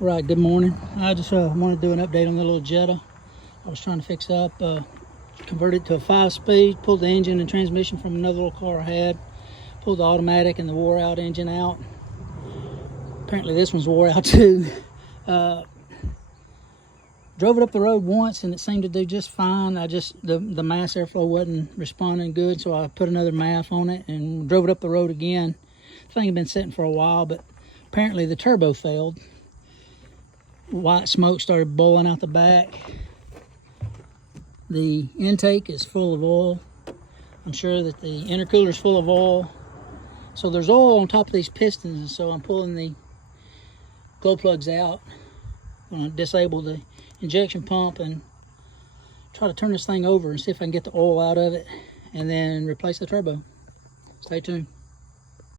Right, good morning. I just wanted to do an update on the little Jetta. I was trying to fix up, convert it to a 5-speed, pulled the engine and transmission from another little car I had, pulled the automatic and the wore out engine out. Apparently this one's wore out too. Drove it up the road once and it seemed to do just fine. The mass airflow wasn't responding good, so I put another MAF on it and drove it up the road again. The thing had been sitting for a while, but apparently the turbo failed. White smoke started boiling out the back. The intake is full of oil. I'm sure that the intercooler is full of oil. So there's oil on top of these pistons, so I'm pulling the glow plugs out. I'm going to disable the injection pump and try to turn this thing over and see if I can get the oil out of it and then replace the turbo. Stay tuned.